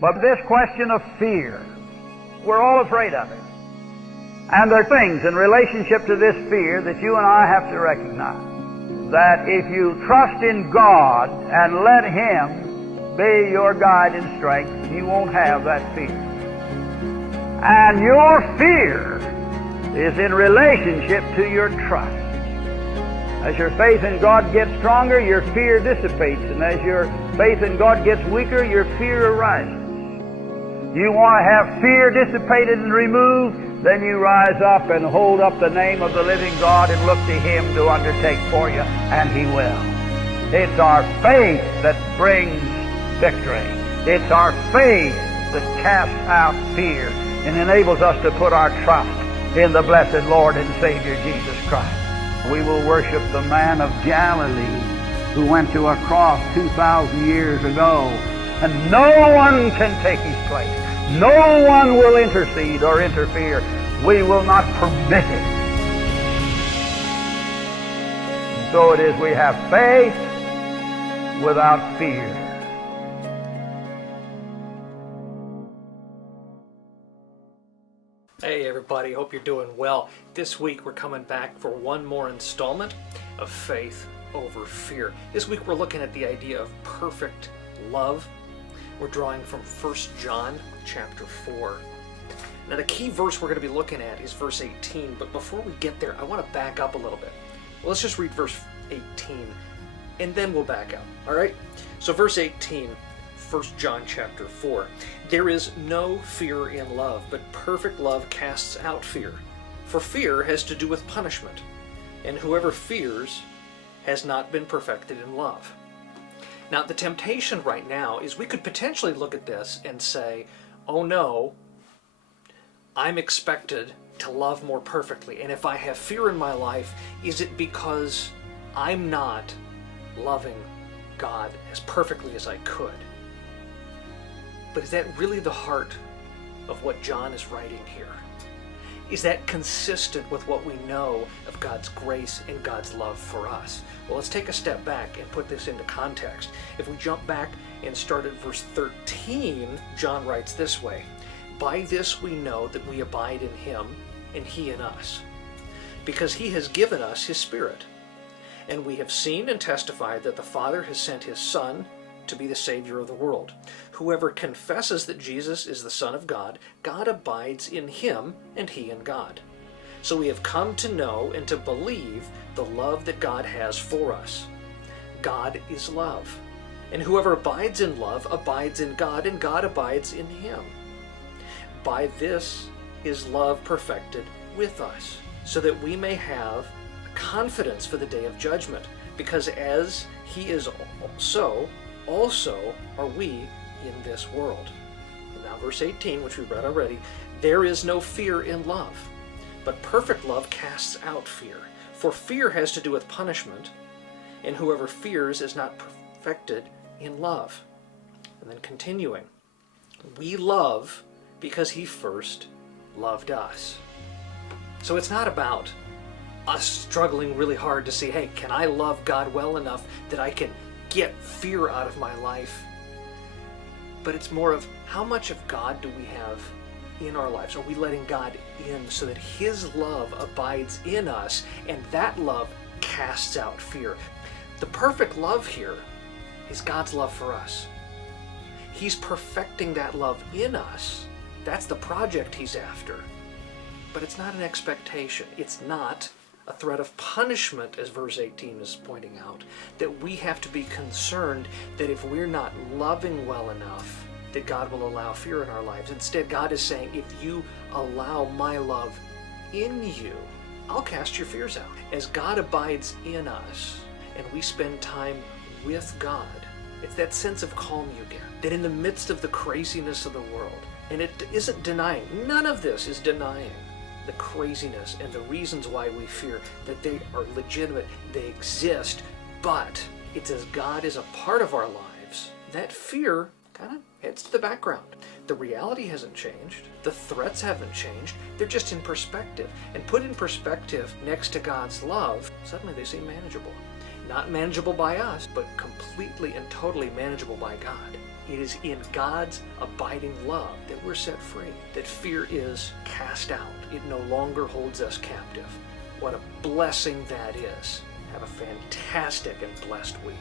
But this question of fear, we're all afraid of it. And there are things in relationship to this fear that you and I have to recognize. That if you trust in God and let Him be your guide and strength, you won't have that fear. And your fear is in relationship to your trust. As your faith in God gets stronger, your fear dissipates. And as your faith in God gets weaker, your fear arises. You want to have fear dissipated and removed, then you rise up and hold up the name of the living God and look to Him to undertake for you, and He will. It's our faith that brings victory. It's our faith that casts out fear and enables us to put our trust in the blessed Lord and Savior Jesus Christ. We will worship the man of Galilee who went to a cross 2,000 years ago, and no one can take His place. No one will intercede or interfere. We will not permit it. And so it is we have faith without fear. Hey everybody, hope you're doing well. This week we're coming back for one more installment of Faith Over Fear. This week we're looking at the idea of perfect love. We're drawing from 1 John chapter 4. Now the key verse we're going to be looking at is verse 18, but before we get there, I want to back up a little bit. Well, let's just read verse 18, and then we'll back up, all right? So verse 18, 1 John chapter 4. There is no fear in love, but perfect love casts out fear. For fear has to do with punishment, and whoever fears has not been perfected in love. Now, the temptation right now is we could potentially look at this and say, oh no, I'm expected to love more perfectly. And if I have fear in my life, is it because I'm not loving God as perfectly as I could? But is that really the heart of what John is writing here? Is that consistent with what we know of God's grace and God's love for us? Well, let's take a step back and put this into context. If we jump back and start at verse 13, John writes this way, by this we know that we abide in Him and He in us, because He has given us His Spirit. And we have seen and testified that the Father has sent His Son to be the Savior of the world. Whoever confesses that Jesus is the Son of God, God abides in Him and He in God. So we have come to know and to believe the love that God has for us. God is love. And whoever abides in love abides in God, and God abides in him. By this is love perfected with us, so that we may have confidence for the day of judgment, because as He is so, also are we in this world. Now verse 18, which we read already, there is no fear in love, but perfect love casts out fear. For fear has to do with punishment, and whoever fears is not perfected in love. And then continuing, we love because He first loved us. So it's not about us struggling really hard to see, hey, can I love God well enough that I can get fear out of my life? But it's more of how much of God do we have in our lives? Are we letting God in so that His love abides in us, and that love casts out fear? The perfect love here is God's love for us. He's perfecting that love in us. That's the project He's after. But it's not an expectation. It's not a threat of punishment, as verse 18 is pointing out, that we have to be concerned that if we're not loving well enough, that God will allow fear in our lives. Instead, God is saying, if you allow my love in you, I'll cast your fears out. As God abides in us and we spend time with God, it's that sense of calm you get, that in the midst of the craziness of the world, and it isn't denying, none of this is denying the craziness and the reasons why we fear, that they are legitimate, they exist, but it's as God is a part of our lives, that fear kind of heads to the background. The reality hasn't changed, the threats haven't changed, they're just in perspective. And put in perspective next to God's love, suddenly they seem manageable. Not manageable by us, but completely and totally manageable by God. It is in God's abiding love that we're set free, that fear is cast out. It no longer holds us captive. What a blessing that is. Have a fantastic and blessed week.